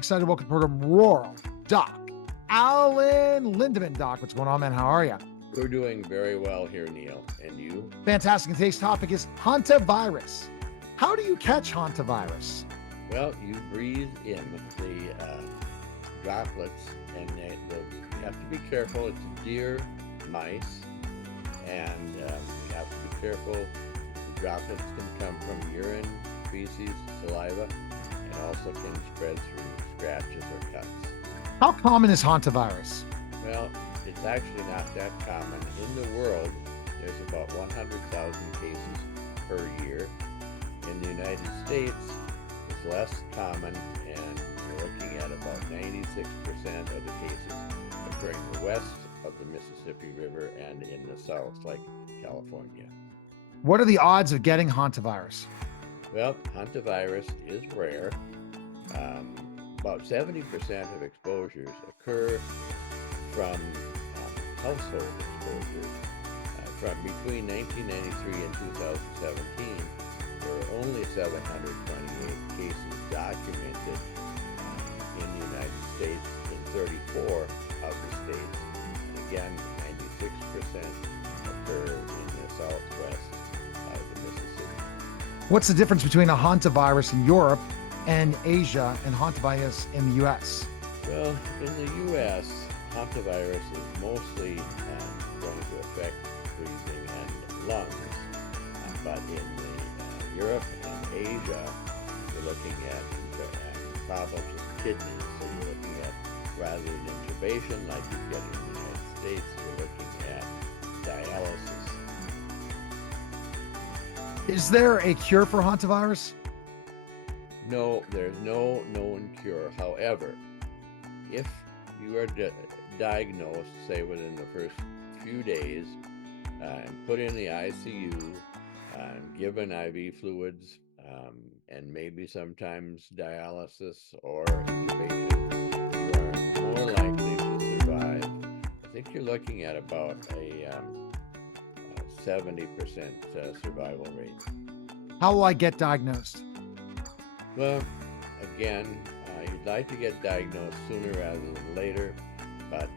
excited to welcome to the program Rural Doc Alan Lindemann. Doc, what's going on, man? How are you? We're doing very well here, Neil. And you? Fantastic. And today's topic is Hantavirus. How do you catch Hantavirus? Well, you breathe in the droplets, and you have to be careful. It's deer, mice, and you have to be careful. The droplets can come from urine, feces, saliva, and also can spread through scratches or cuts. How common is Hantavirus? Well, it's actually not that common. In the world, there's about 100,000 cases per year. In the United States, it's less common, and you're looking at about 96% of the cases occurring west of the Mississippi River and in the south, like California. What are the odds of getting Hantavirus? Well, Hantavirus is rare. About 70% of exposures occur from household exposures. From between 1993 and 2017, there were only 728 cases documented in the United States in 34 of the states. And again, 96% occur in the southwest of the Mississippi. What's the difference between a Hantavirus in Europe and Asia and Hantavirus in the U.S.? Well, in the U.S., Hantavirus is mostly going to affect breathing and lungs, but in Europe and Asia, you're looking at problems with kidneys. So you're looking at, rather than intubation like you get in the United States, you're looking at dialysis. Is there a cure for Hantavirus? No, there's no known cure. However, if you are diagnosed, say within the first few days, and put in the ICU, given IV fluids, and maybe sometimes dialysis or intubation, you are more likely to survive. I think you're looking at about a 70% survival rate. How will I get diagnosed? Well, again, you'd like to get diagnosed sooner rather than later, but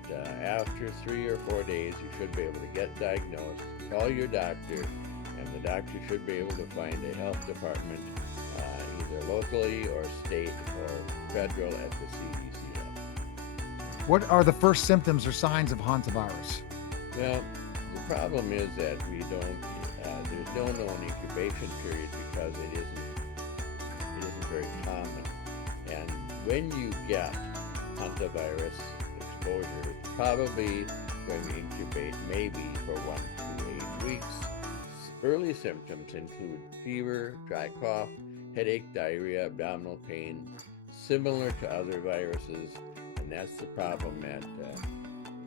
after 3 or 4 days, you should be able to get diagnosed. Call your doctor, and the doctor should be able to find a health department, either locally or state or federal at the CDC level. What are the first symptoms or signs of Hantavirus? Well, the problem is that we don't, there's no known incubation period because it isn't very common. And when you get Hantavirus exposure, it's probably going to incubate maybe for 1 to 8 weeks. Early symptoms include fever, dry cough, headache, diarrhea, abdominal pain, similar to other viruses, and that's the problem that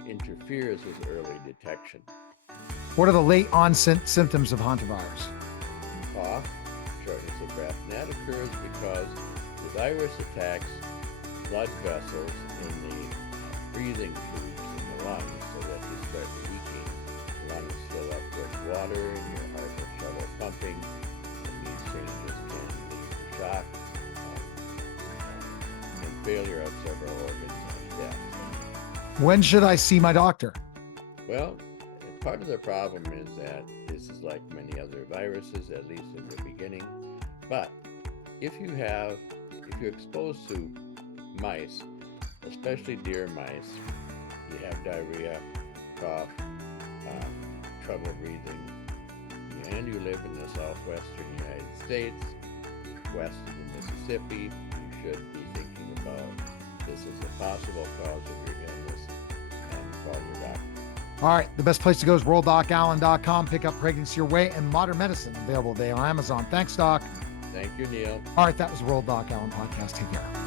interferes with early detection. What are the late onset symptoms of Hantavirus? Cough, shortness of breath, and that occurs because the virus attacks blood vessels in the breathing tubes in the lungs so that they start leaking. The lungs fill up with water and your heart will trouble pumping, and these changes can lead to shock and failure of several organs and death. When should I see my doctor? Well, part of the problem is that this is like many other viruses, at least in the beginning. But if you're exposed to mice, especially deer mice, you have diarrhea, cough, trouble breathing, and you live in the southwestern United States, west of the Mississippi, you should be thinking about this as a possible cause of your illness and call your doctor. All right, the best place to go is RuralDocAlan.com. Pick up Pregnancy Your Way and Modern Medicine, available today on Amazon. Thanks, Doc. Thank you, Neil. All right, that was the Rural Doc Alan podcast. Take care.